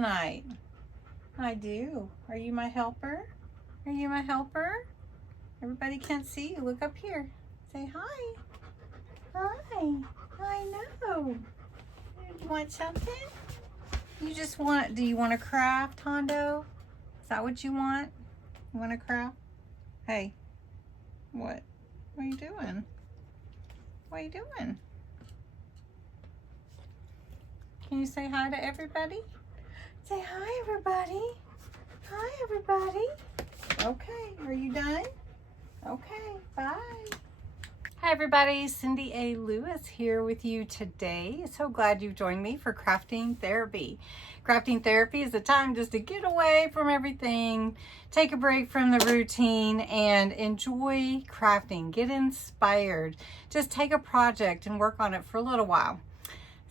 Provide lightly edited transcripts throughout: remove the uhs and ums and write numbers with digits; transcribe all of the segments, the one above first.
tonight? I do. Are you my helper? Are you my helper? Everybody can't see you. Look up here. Say hi. Hi. I know. You want something? You just want, do you want to craft, Hondo? Is that what you want? You want to craft? Hey. What? What are you doing? What are you doing? Can you say hi to everybody? Say hi, everybody. Hi, everybody. Okay, are you done? Okay, bye. Hi, everybody. Cindy A. Lewis here with you today. So glad you've joined me for Crafting Therapy. Crafting Therapy is a time just to get away from everything, take a break from the routine, and enjoy crafting. Get inspired. Just take a project and work on it for a little while.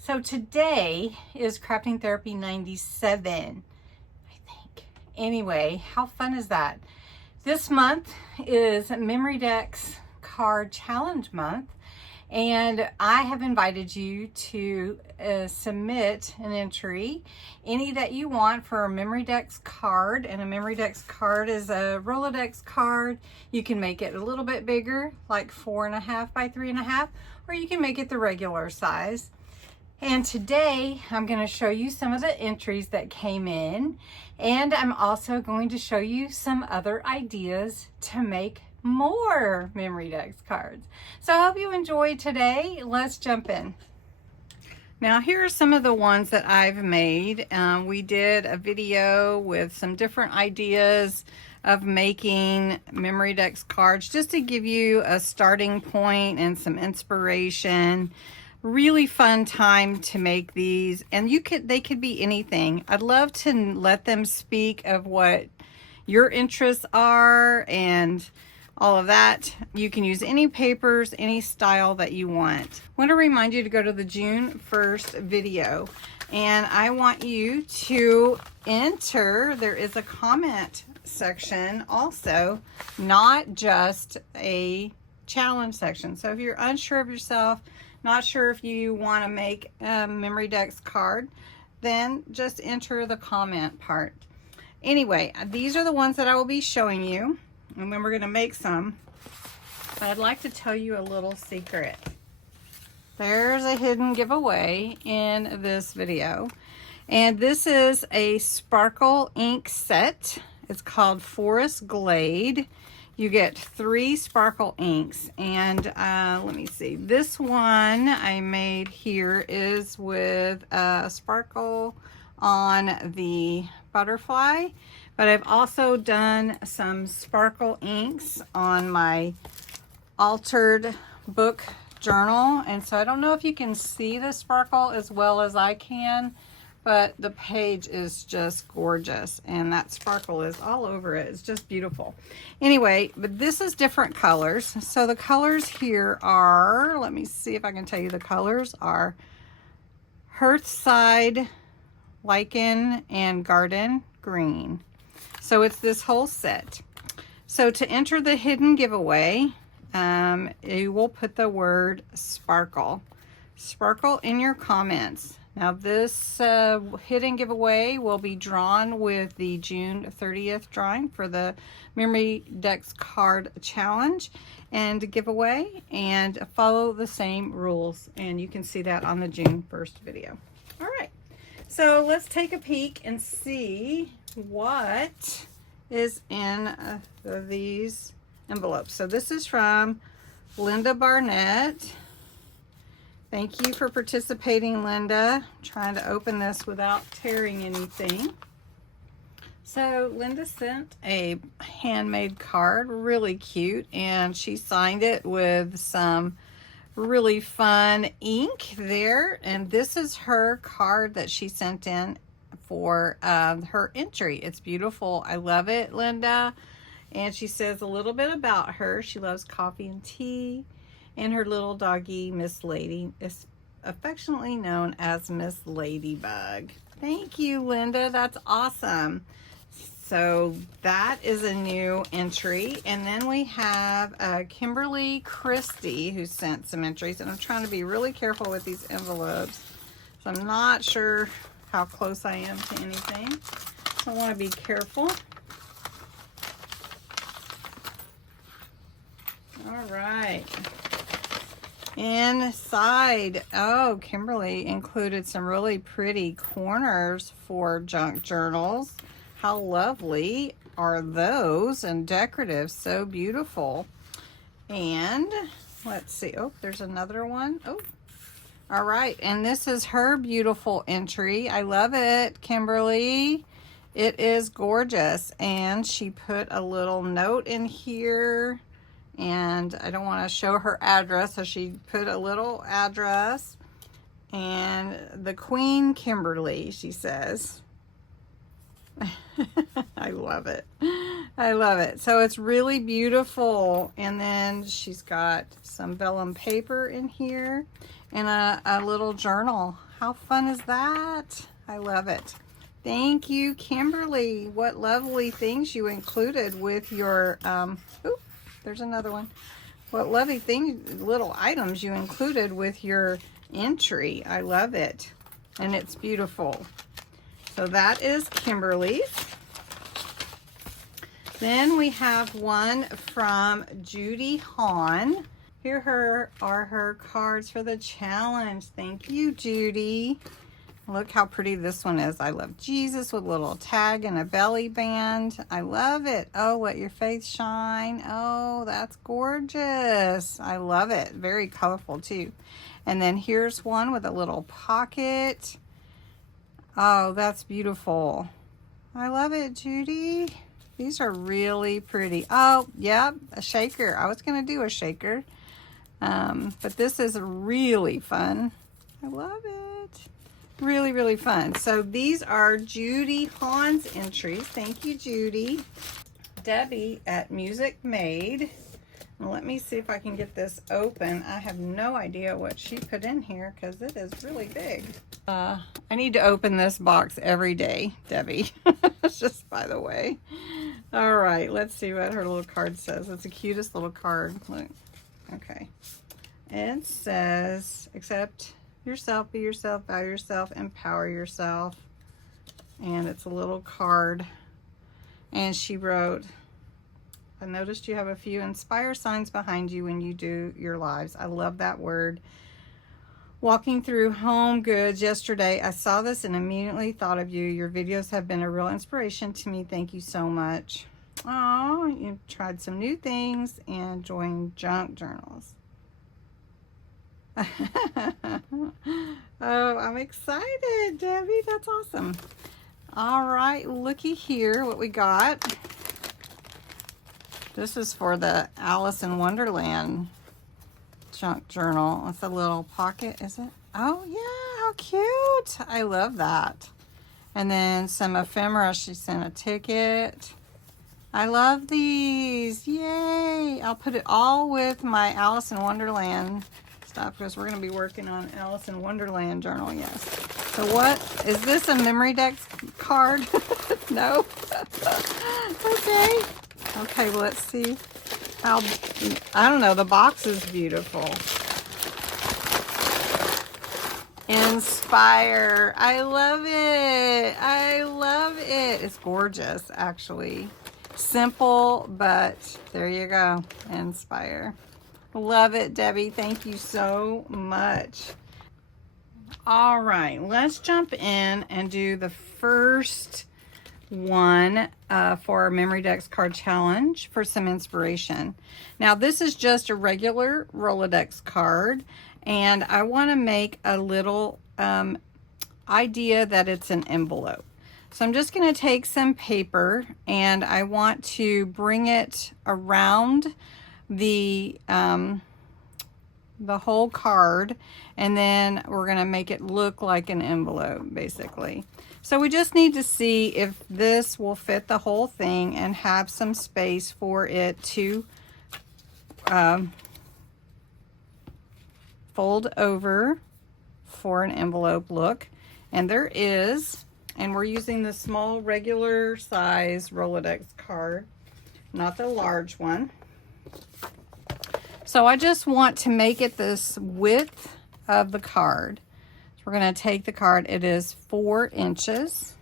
So today is Crafting Therapy 97, I think. Anyway, how fun is that? This month is MemoryDe's Card Challenge Month, and I have invited you to submit an entry, any that you want, for a MemoryDe's card. And a MemoryDe's card is a Rolodex card. You can make it a little bit bigger, like 4.5 by 3.5, or you can make it the regular size. And today I'm going to show you some of the entries that came in, and I'm also going to show you some other ideas to make more MemoryDe's cards. So I hope you enjoy today. Let's jump in. Now here are some of the ones that I've made. We did a video with some different ideas of making MemoryDe's cards, just to give you a starting point and some inspiration. Really fun time to make these, and they could be anything. I'd love to let them speak of what your interests are and all of that. You can use any papers, any style that you want. I want to remind you to go to the June 1st video, and I want you to enter. There is a comment section also, not just a challenge section. So if you're unsure of yourself, not sure if you want to make a MemoryDe's card, then just enter the comment part. Anyway, these are the ones that I will be showing you, and then we're going to make some. But I'd like to tell you a little secret. There's a hidden giveaway in this video, and this is a sparkle ink set. It's called Forest Glade. You get 3 sparkle inks, and let me see. This one I made here is with a sparkle on the butterfly, but I've also done some sparkle inks on my altered book journal, and so I don't know if you can see the sparkle as well as I can, but the page is just gorgeous, and that sparkle is all over it. It's just beautiful. Anyway, but this is different colors. So the colors here are, let me see if I can tell you, the colors are Hearthside, Lichen, and Garden Green. So it's this whole set. So to enter the hidden giveaway, you will put the word sparkle. Sparkle in your comments. Now this hidden giveaway will be drawn with the June 30th drawing for the MemoryDe's Card Challenge and giveaway, and follow the same rules, and you can see that on the June 1st video. All right, so let's take a peek and see what is in these envelopes. So this is from Linda Barnett. Thank you for participating, Linda. I'm trying to open this without tearing anything. So Linda sent a handmade card, really cute, and she signed it with some really fun ink there. And this is her card that she sent in for her entry. It's beautiful. I love it, Linda. And she says a little bit about her. She loves coffee and tea. And her little doggy, Miss Lady, is affectionately known as Miss Ladybug. Thank you, Linda. That's awesome. So that is a new entry. And then we have Kimberly Christie, who sent some entries. And I'm trying to be really careful with these envelopes. So I'm not sure how close I am to anything. So I want to be careful. All right. Inside, oh, Kimberly included some really pretty corners for junk journals. How lovely are those, and decorative, so beautiful. And let's see, oh, there's another one. Oh, all right, and this is her beautiful entry. I love it, Kimberly. It is gorgeous, and she put a little note in here. And I don't want to show her address, so she put a little address. And the Queen Kimberly, she says. I love it. I love it. So it's really beautiful. And then she's got some vellum paper in here and a little journal. How fun is that? I love it. Thank you, Kimberly. What lovely things you included with your, oop, there's another one. What lovely things, little items you included with your entry. I love it. And it's beautiful. So that is Kimberly's. Then we have one from Judy Hahn. Here are her cards for the challenge. Thank you, Judy. Look how pretty this one is. I love Jesus with a little tag and a belly band. I love it. Oh, let your faith shine. Oh, that's gorgeous. I love it. Very colorful too. And then here's one with a little pocket. Oh, that's beautiful. I love it, Judy. These are really pretty. Oh, yep, a shaker. I was going to do a shaker. But this is really fun. I love it. Really, really fun. So these are Judy Hahn's entries. Thank you, Judy. Debbie at Musick Made. Well, let me see if I can get this open. I have no idea what she put in here because it is really big. I need to open this box every day, Debbie. Just by the way. All right, let's see what her little card says. It's the cutest little card. Look. Okay. It says, accept yourself, be yourself, value yourself, empower yourself. And it's a little card. And she wrote, I noticed you have a few inspire signs behind you when you do your lives. I love that word. Walking through Home Goods yesterday, I saw this and immediately thought of you. Your videos have been a real inspiration to me. Thank you so much. Oh, you've tried some new things and joined junk journals. Oh, I'm excited, Debbie. That's awesome. All right, looky here what we got. This is for the Alice in Wonderland junk journal. It's a little pocket, is it? Oh, yeah, how cute. I love that. And then some ephemera. She sent a ticket. I love these. Yay. I'll put it all with my Alice in Wonderland stuff because we're going to be working on Alice in Wonderland journal, yes. So what, is this a MemoryDe card? No? Okay. Okay, well, let's see how, I don't know, the box is beautiful. Inspire. I love it. I love it. It's gorgeous, actually. Simple, but there you go. Inspire. Love it, Debbie. Thank you so much. All right, let's jump in and do the first one for our MemoryDe card challenge for some inspiration. Now, this is just a regular Rolodex card, and I want to make a little idea that it's an envelope. So I'm just going to take some paper and I want to bring it around the whole card, and then we're going to make it look like an envelope, basically. So we just need to see if this will fit the whole thing and have some space for it to fold over for an envelope look. And there is, and we're using the small regular size Rolodex card, not the large one. So I just want to make it this width of the card. So we're going to take the card. It is 4 inches.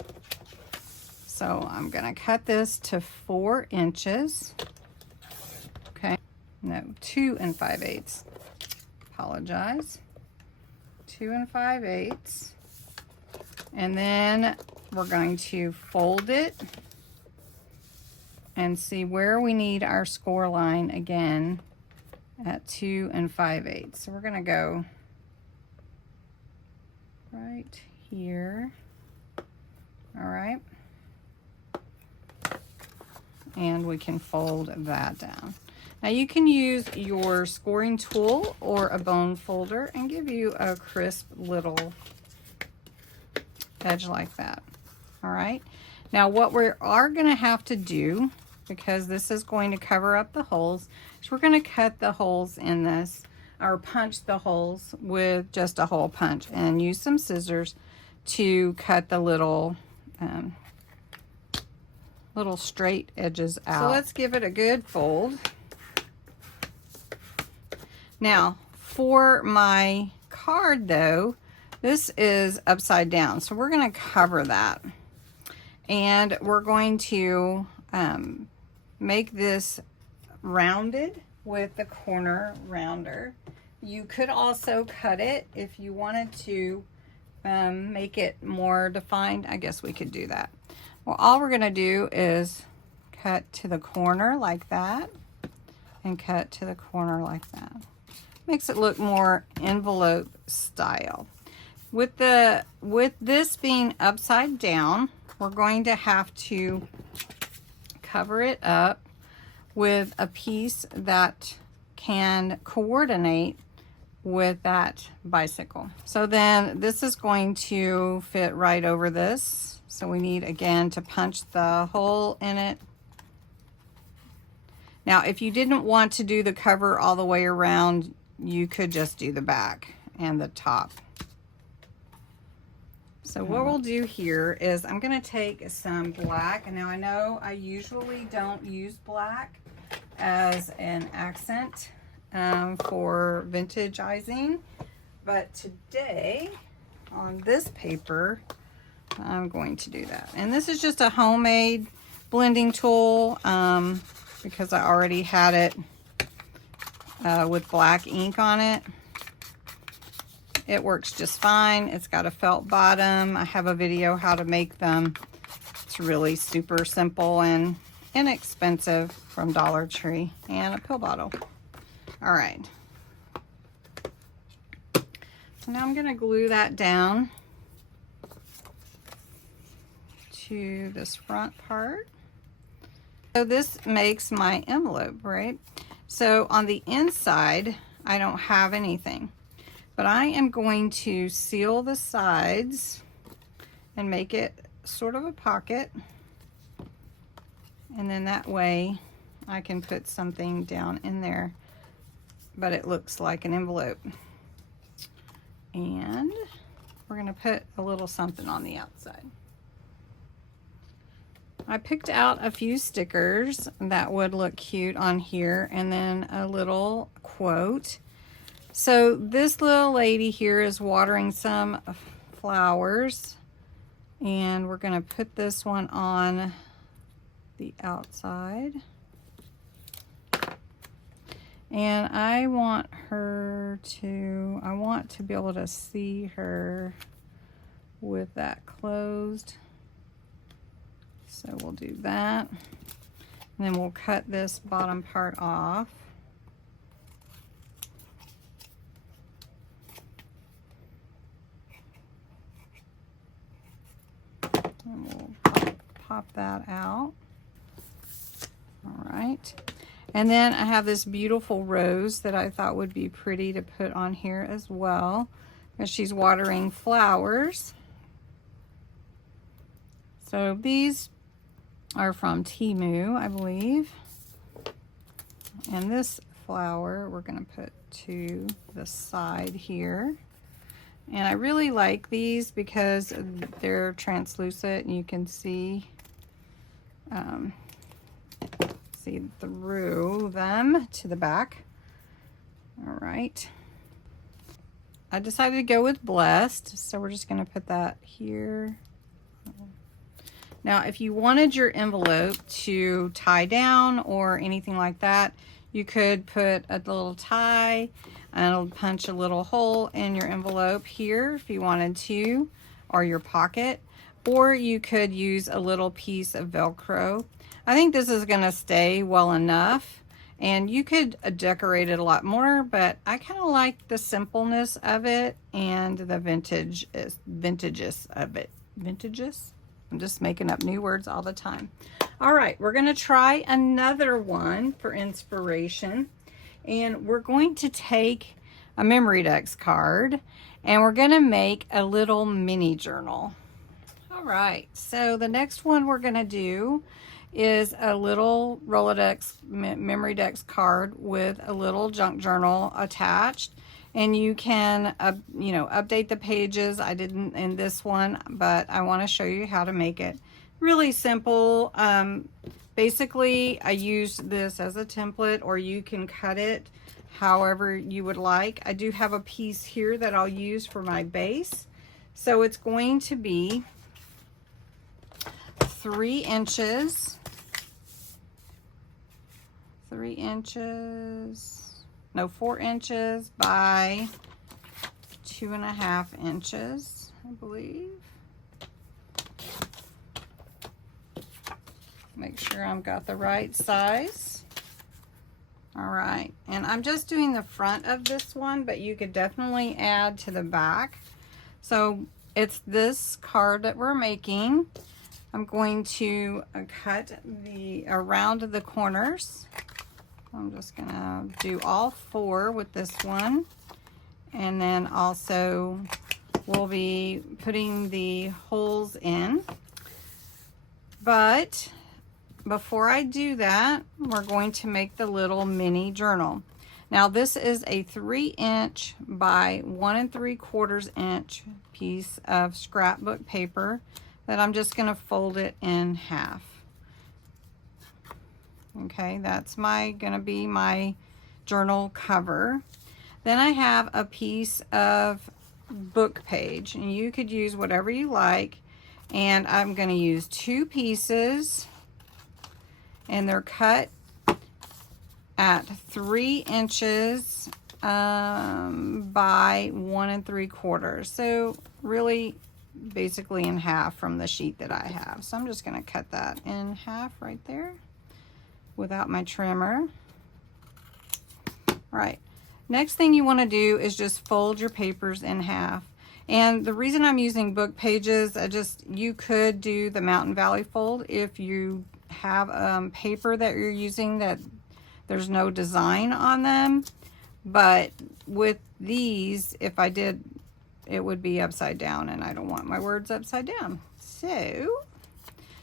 So I'm going to cut this to 4 inches. Okay. No, 2 5/8. Apologize. 2 5/8. And then we're going to fold it and see where we need our score line again at 2 5/8. So we're going to go right here. All right. And we can fold that down. Now you can use your scoring tool or a bone folder and give you a crisp little edge like that. All right. Now what we are going to have to do, because this is going to cover up the holes, is we're going to cut the holes in this, or punch the holes with just a hole punch, and use some scissors to cut the little straight edges out. So let's give it a good fold. Now for my card though, this is upside down, so we're going to cover that, and we're going to make this rounded with the corner rounder. You could also cut it if you wanted to make it more defined. I guess we could do that. Well, all we're going to do is cut to the corner like that and cut to the corner like that. Makes it look more envelope style. With this being upside down, we're going to have to cover it up with a piece that can coordinate with that bicycle. So then this is going to fit right over this. So we need again to punch the hole in it. Now if you didn't want to do the cover all the way around, you could just do the back and the top. So what we'll do here is I'm going to take some black, and now I know I usually don't use black as an accent for vintageizing, but today on this paper I'm going to do that. And this is just a homemade blending tool because I already had it with black ink on it. It works just fine. It's got a felt bottom. I have a video how to make them. It's really super simple and inexpensive from Dollar Tree, and a pill bottle. All right. So now I'm going to glue that down to this front part. So this makes my envelope, right? So on the inside, I don't have anything. But I am going to seal the sides and make it sort of a pocket. And then that way I can put something down in there, but it looks like an envelope. And we're going to put a little something on the outside. I picked out a few stickers that would look cute on here, and then a little quote. So this little lady here is watering some flowers, and we're going to put this one on the outside. And I want to be able to see her with that closed. So we'll do that. And then we'll cut this bottom part off. And we'll pop that out. All right. And then I have this beautiful rose that I thought would be pretty to put on here as well, because she's watering flowers. So these are from Temu, I believe. And this flower we're going to put to the side here. And I really like these because they're translucent and you can see through them to the back. All right. I decided to go with Blessed, so we're just going to put that here. Now, if you wanted your envelope to tie down or anything like that, you could put a little tie and it'll punch a little hole in your envelope here if you wanted to, or your pocket, or you could use a little piece of Velcro. I think this is going to stay well enough, and you could decorate it a lot more, but I kind of like the simpleness of it and the vintages of it. Vintages? I'm just making up new words all the time. All right, we're going to try another one for inspiration. And we're going to take a MemoryDe card and we're going to make a little mini journal. All right, so the next one we're going to do is a little MemoryDe card with a little junk journal attached. And you can, you know, update the pages. I didn't in this one, but I want to show you how to make it really simple. Basically, I used this as a template, or you can cut it however you would like. I do have a piece here that I'll use for my base. So it's going to be 3 inches. 3 inches. No, 4 inches by 2.5 inches, I believe. Make sure I've got the right size. All right, and I'm just doing the front of this one, but you could definitely add to the back. So it's this card that we're making. I'm going to cut around the corners. I'm just gonna do all 4 with this one, and then also we'll be putting the holes in. But before I do that, we're going to make the little mini journal. Now this is a 3 inch by 1 3/4 inch piece of scrapbook paper that I'm just gonna fold it in half. Okay, that's gonna be my journal cover. Then I have a piece of book page, and you could use whatever you like. And I'm gonna use 2 pieces, and they're cut at 3 inches by 1 3/4. So really basically in half from the sheet that I have. So I'm just gonna cut that in half right there without my trimmer. All right, next thing you want to do is just fold your papers in half. And the reason I'm using book pages, you could do the Mountain Valley fold if you have paper that you're using that there's no design on them. But with these, if I did, it would be upside down, and I don't want my words upside down.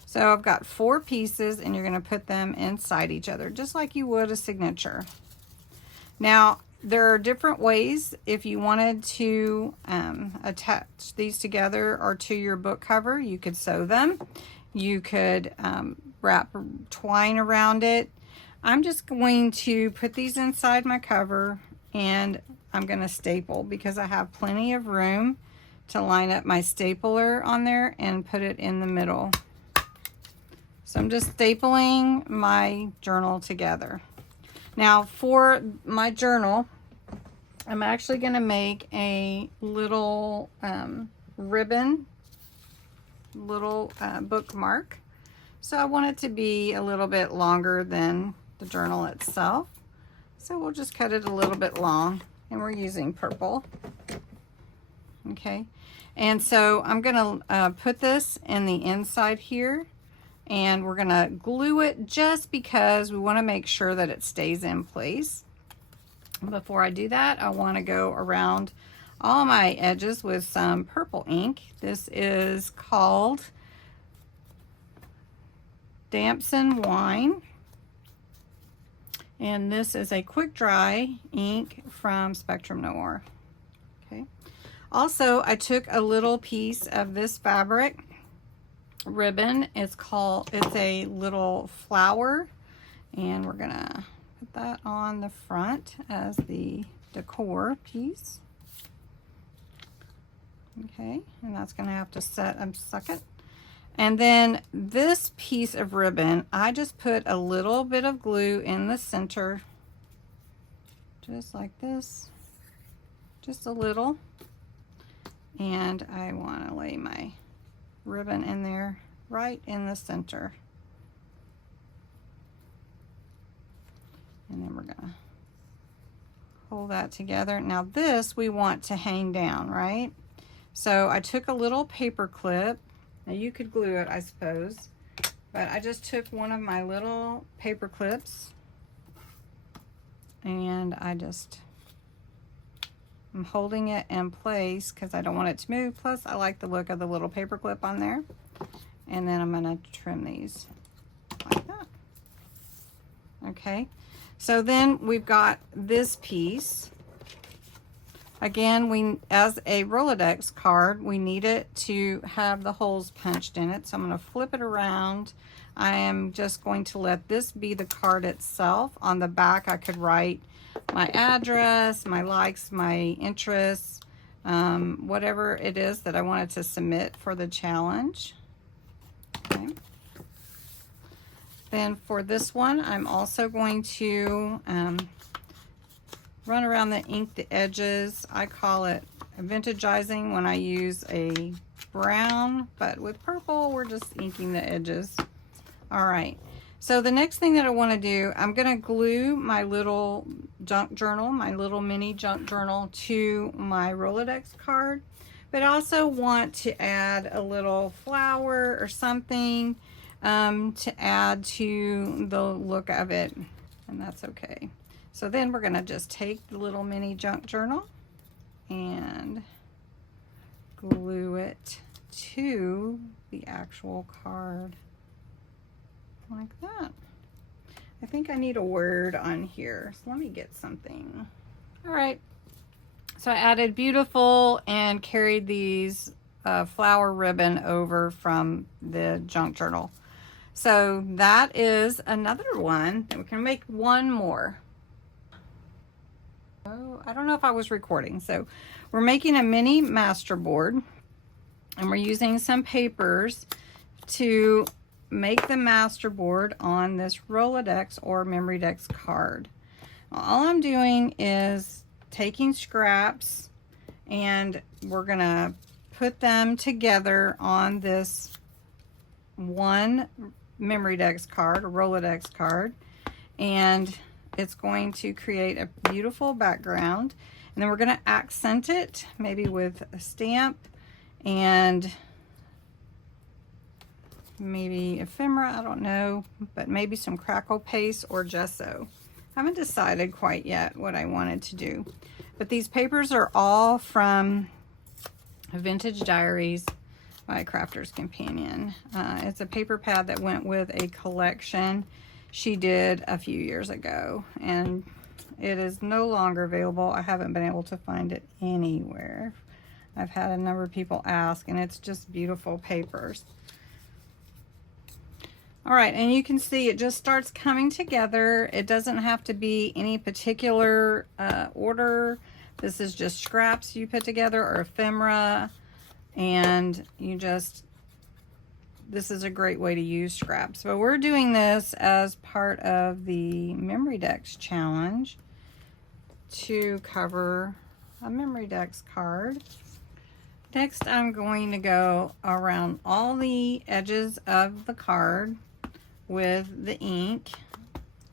So I've got 4 pieces, and you're going to put them inside each other, just like you would a signature. Now, there are different ways. If you wanted to attach these together or to your book cover, you could sew them. You could wrap twine around it. I'm just going to put these inside my cover, and I'm going to staple because I have plenty of room to line up my stapler on there and put it in the middle. So I'm just stapling my journal together. Now for my journal, I'm actually going to make a little ribbon, bookmark. So I want it to be a little bit longer than the journal itself. So we'll just cut it a little bit long, and we're using purple. Okay, and so I'm going to put this in the inside here, and we're going to glue it just because we want to make sure that it stays in place. Before I do that, I want to go around all my edges with some purple ink. This is called Damson Wine, and this is a quick dry ink from Spectrum Noir. Okay. Also, I took a little piece of this fabric ribbon. It's a little flower, and we're gonna put that on the front as the decor piece. Okay, and that's gonna have to set a second. And then this piece of ribbon, I just put a little bit of glue in the center, just like this, just a little. And I want to lay my ribbon in there, right in the center. And then we're gonna hold that together. Now this we want to hang down, right? So I took a little paper clip. Now you could glue it, I suppose, but I just took one of my little paper clips and I'm holding it in place because I don't want it to move. Plus I like the look of the little paper clip on there. And then I'm gonna trim these like that. Okay, so then we've got this piece. Again, as a Rolodex card, we need it to have the holes punched in it. So I'm going to flip it around. I am just going to let this be the card itself. On the back, I could write my address, my likes, my interests, whatever it is that I wanted to submit for the challenge. Okay. Then for this one, I'm also going to run around the ink the edges. I call it vintageizing when I use a brown, but with purple we're just inking the edges. All right, so the next thing that I want to do, I'm going to glue my little junk journal, my little mini junk journal, to my Rolodex card, but I also want to add a little flower or something to add to the look of it, and that's okay. So then we're going to just take the little mini junk journal and glue it to the actual card like that. I think I need a word on here, so let me get something. All right, so I added beautiful and carried these flower ribbon over from the junk journal. So that is another one, and we can make one more. Oh, I don't know if I was recording. So we're making a mini Masterboard, and we're using some papers to make the Masterboard on this Rolodex or MemoryDe card. All I'm doing is taking scraps, and we're gonna put them together on this one MemoryDe card, a Rolodex card, and it's going to create a beautiful background. And then we're going to accent it maybe with a stamp and maybe ephemera, I don't know, but maybe some crackle paste or gesso. I haven't decided quite yet what I wanted to do, but these papers are all from Vintage Diaries by Crafter's Companion. It's a paper pad that went with a collection she did a few years ago, and it is no longer available. I haven't been able to find it anywhere. I've had a number of people ask, and it's just beautiful papers. All right, and you can see it just starts coming together. It doesn't have to be any particular order. This is just scraps you put together or ephemera, and you just, this is a great way to use scraps. But we're doing this as part of the MemoryDe challenge to cover a MemoryDe card. Next, I'm going to go around all the edges of the card with the ink,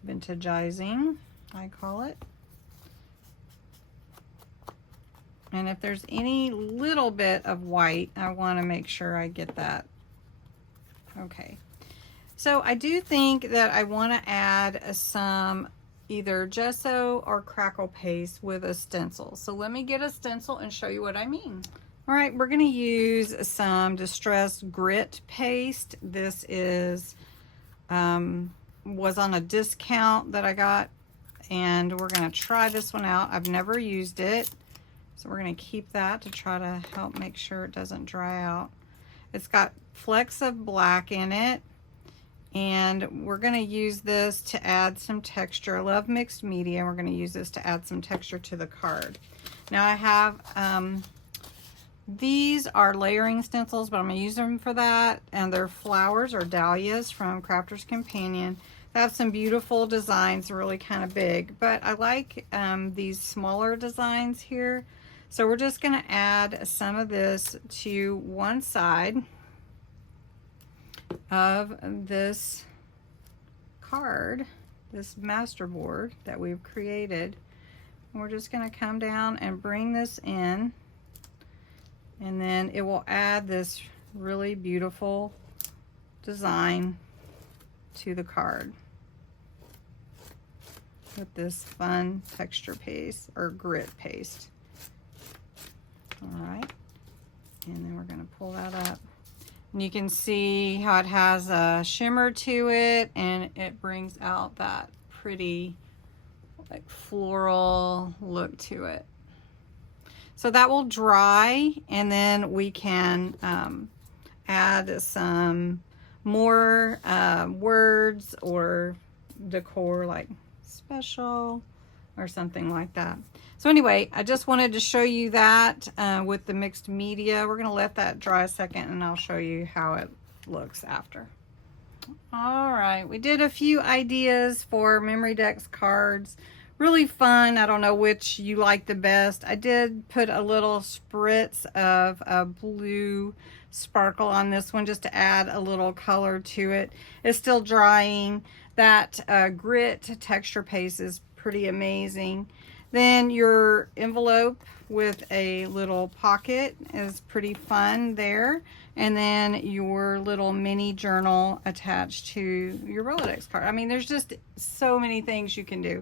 vintageizing, I call it. And if there's any little bit of white, I want to make sure I get that. Okay, so I do think that I want to add some either gesso or crackle paste with a stencil. So let me get a stencil and show you what I mean. All right, we're going to use some distressed grit paste. This is was on a discount that I got, and we're going to try this one out. I've never used it, so we're going to keep that to try to help make sure it doesn't dry out. It's got flecks of black in it, and we're going to use this to add some texture. I love mixed media. We're going to use this to add some texture to the card. Now I have These are layering stencils, but I'm going to use them for that. And they're flowers or dahlias from Crafter's Companion. They have some beautiful designs, really kind of big. But I like these smaller designs here. So we're just going to add some of this to one side of this card, this Masterboard that we've created. And we're just going to come down and bring this in. And then it will add this really beautiful design to the card with this fun texture paste or grit paste. All right, and then we're going to pull that up. And you can see how it has a shimmer to it, and it brings out that pretty like floral look to it. So that will dry, and then we can add some more words or decor like special or something like that. So anyway, I just wanted to show you that with the mixed media. We're going to let that dry a second, and I'll show you how it looks after. All right, we did a few ideas for MemoryDe's cards. Really fun. I don't know which you like the best. I did put a little spritz of a blue sparkle on this one just to add a little color to it. It's still drying. That grit texture paste is pretty amazing. Then your envelope with a little pocket is pretty fun there. And then your little mini journal attached to your Rolodex card. I mean, there's just so many things you can do.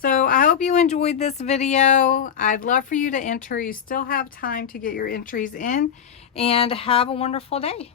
So I hope you enjoyed this video. I'd love for you to enter. You still have time to get your entries in, and have a wonderful day.